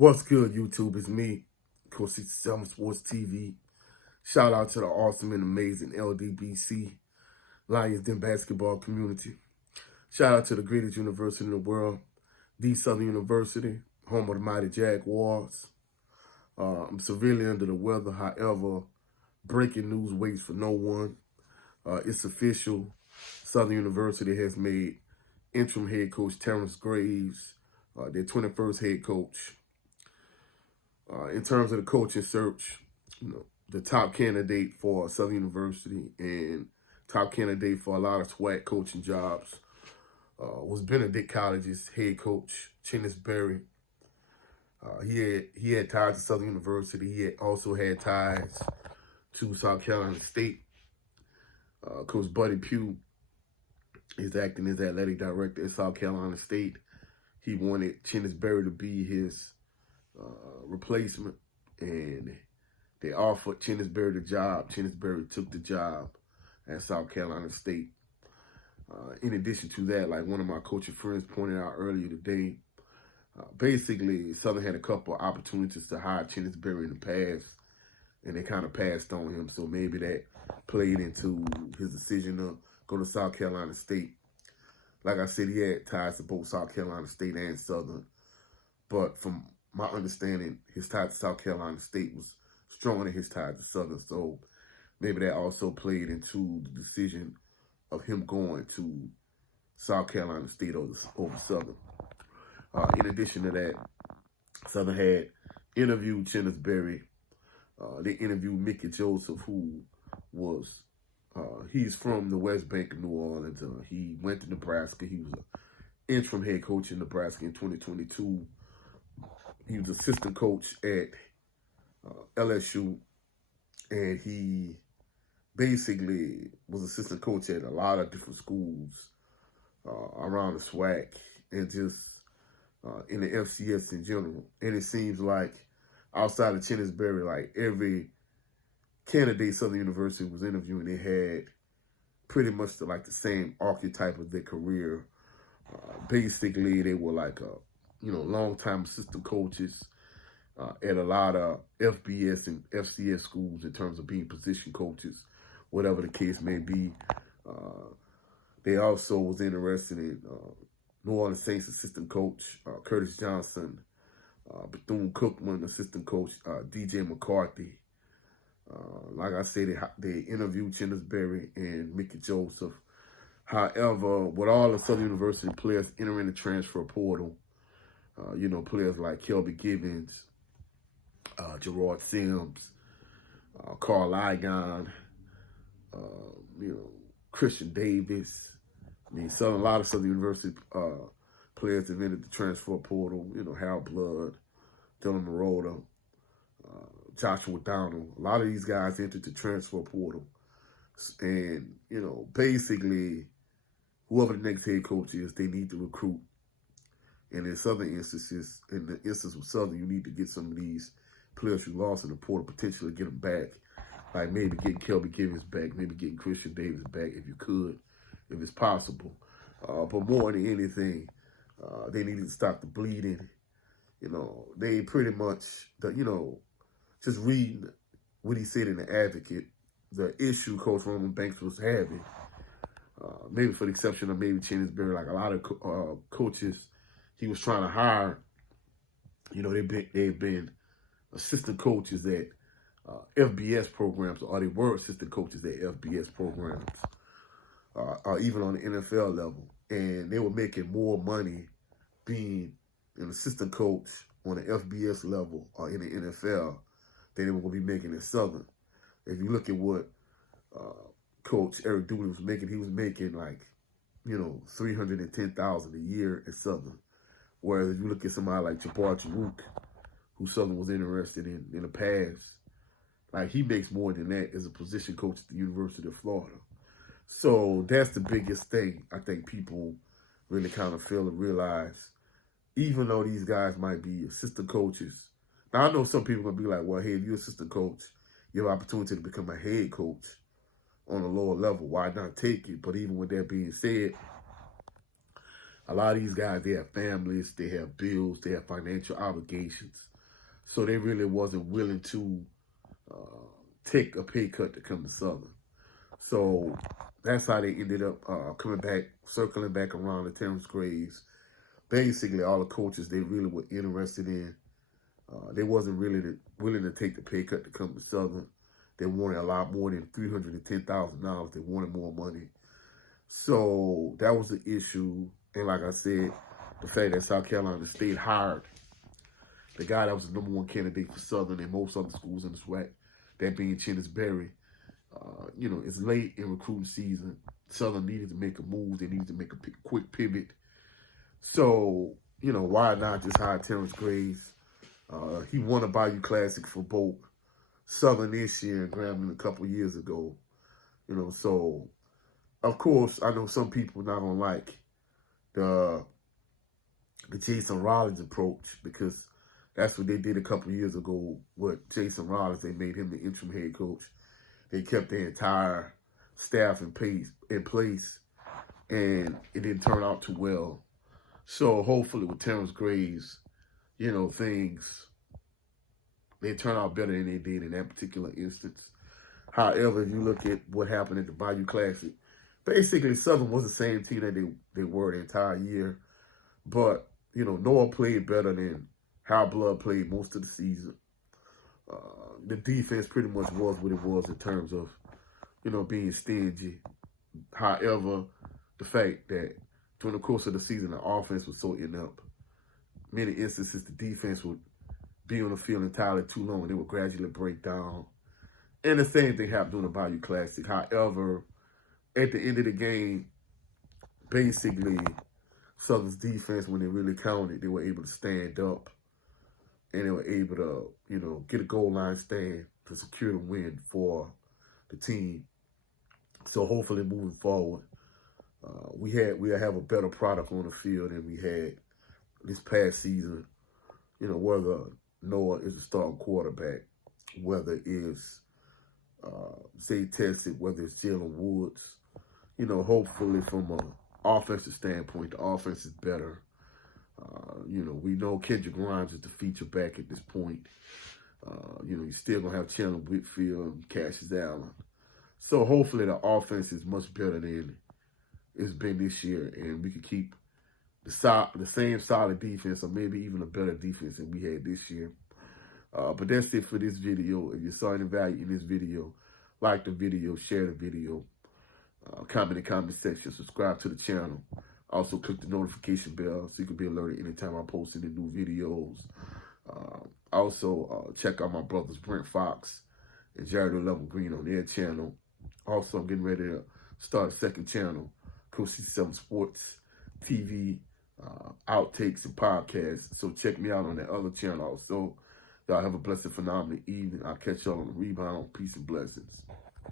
What's good, YouTube? It's me, Coach 67 Sports TV. Shout out to the awesome and amazing LDBC, Lions Den basketball community. Shout out to the greatest university in the world, the Southern University, home of the mighty Jaguars. I'm severely under the weather. However, breaking news waits for no one. It's official. Southern University has made interim head coach Terrance their 21st head coach. In terms of the coaching search, the top candidate for Southern University and top candidate for a lot of SWAC coaching jobs was Benedict College's head coach, Terrance Berry. He had ties to Southern University. He also had ties to South Carolina State. Coach Buddy Pugh is acting as athletic director at South Carolina State. He wanted Terrance Berry to be his replacement, and they offered Terrance Berry the job. Terrance Berry took the job at South Carolina State. In addition to that, like one of my coaching friends pointed out earlier today, basically Southern had a couple of opportunities to hire Terrance Berry in the past, and they kind of passed on him. So maybe that played into his decision to go to South Carolina State. Like I said, he had ties to both South Carolina State and Southern, but from my understanding, his tie to South Carolina State was stronger than his tie to Southern. So maybe that also played into the decision of him going to South Carolina State over Southern. In addition to that, Southern had interviewed Terrance Berry. They interviewed Mickey Joseph, who was, he's from the West Bank of New Orleans. He went to Nebraska. He was an interim head coach in Nebraska in 2022. He was assistant coach at LSU, and he basically was assistant coach at a lot of different schools around the SWAC and just in the FCS in general. And it seems like outside of Terrance Berry, like every candidate Southern University was interviewing, they had pretty much the same archetype of their career. Basically, they were like long-time assistant coaches at a lot of FBS and FCS schools in terms of being position coaches, whatever the case may be. They also was interested in New Orleans Saints assistant coach Curtis Johnson, Bethune-Cookman assistant coach DJ McCarthy. Like I said, they interviewed Terrance Berry and Mickey Joseph. However, with all the Southern University players entering the transfer portal, players like Kelby Givens, Gerard Sims, Carl Ligon, Christian Davis. I mean, a lot of Southern University players have entered the transfer portal. Hal Blood, Dylan Marotta, Joshua Donald. A lot of these guys entered the transfer portal. And, basically, whoever the next head coach is, they need to recruit. And in Southern instances, in the instance of Southern, you need to get some of these players you lost in the portal, potentially get them back. Like maybe getting Kelby Givens back, maybe getting Christian Davis back if you could, if it's possible. But more than anything, they need to stop the bleeding. They pretty much, just reading what he said in The Advocate, the issue Coach Roman Banks was having, maybe for the exception of maybe Terrance Berry, like a lot of coaches he was trying to hire, they've been assistant coaches at FBS programs, or they were assistant coaches at FBS programs, or even on the NFL level. And they were making more money being an assistant coach on the FBS level or in the NFL than they were going to be making at Southern. If you look at what Coach Eric Dooley was making, he was making $310,000 a year at Southern. Whereas if you look at somebody like Jabbar Jarouk, who Southern was interested in the past, like he makes more than that as a position coach at the University of Florida. So that's the biggest thing I think people really kind of feel and realize. Even though these guys might be assistant coaches. Now I know some people are going to be like, well, hey, if you're assistant coach, you have opportunity to become a head coach on a lower level. Why not take it? But even with that being said, a lot of these guys, they have families, they have bills, they have financial obligations. So they really wasn't willing to take a pay cut to come to Southern. So that's how they ended up circling back around to Terrance Graves. Basically, all the coaches they really were interested in, they wasn't really willing to take the pay cut to come to Southern. They wanted a lot more than $310,000. They wanted more money. So that was the issue. And like I said, the fact that South Carolina State hired the guy that was the #1 candidate for Southern and most other schools in the SWAC, that being Chennis Berry. It's late in recruiting season. Southern needed to make a move. They needed to make a quick pivot. So, why not just hire Terrance Graves? He won a Bayou Classic for both Southern this year and Grambling a couple years ago. So, of course, I know some people not gonna like the Jason Rollins approach, because that's what they did a couple years ago with Jason Rollins. They made him the interim head coach. They kept their entire staff in place, and it didn't turn out too well. So hopefully with Terrance Graves, things, they turn out better than they did in that particular instance. However, if you look at what happened at the Bayou Classic, basically Southern was the same team that they were the entire year. But, Noah played better than Hal Blood played most of the season. The defense pretty much was what it was in terms of, being stingy. However, the fact that during the course of the season, the offense was so inept. Many instances, the defense would be on the field entirely too long, and they would gradually break down. And the same thing happened during the Bayou Classic. However, at the end of the game, basically, Southern's defense, when they really counted, they were able to stand up, and they were able to, get a goal line stand to secure the win for the team. So hopefully moving forward, we'll have a better product on the field than we had this past season. Whether Noah is the starting quarterback, whether it's Zay Tessit, whether it's Jalen Woods. Hopefully from an offensive standpoint, the offense is better. We know Kendrick Grimes is the feature back at this point. You're still going to have Chandler Whitfield and Cassius Allen. So hopefully the offense is much better than it's been this year, and we can keep the same solid defense, or maybe even a better defense than we had this year. But that's it for this video. If you saw any value in this video, like the video, share the video, comment in the comment section, subscribe to the channel. Also, click the notification bell so you can be alerted anytime I post any new videos. Also, check out my brothers Brent Fox and Jared 11 Green on their channel. Also, I'm getting ready to start a second channel, Coach C7 Sports TV, outtakes and podcasts. So check me out on that other channel also. Y'all have a blessed, phenomenal evening. I'll catch y'all on the rebound. Peace and blessings.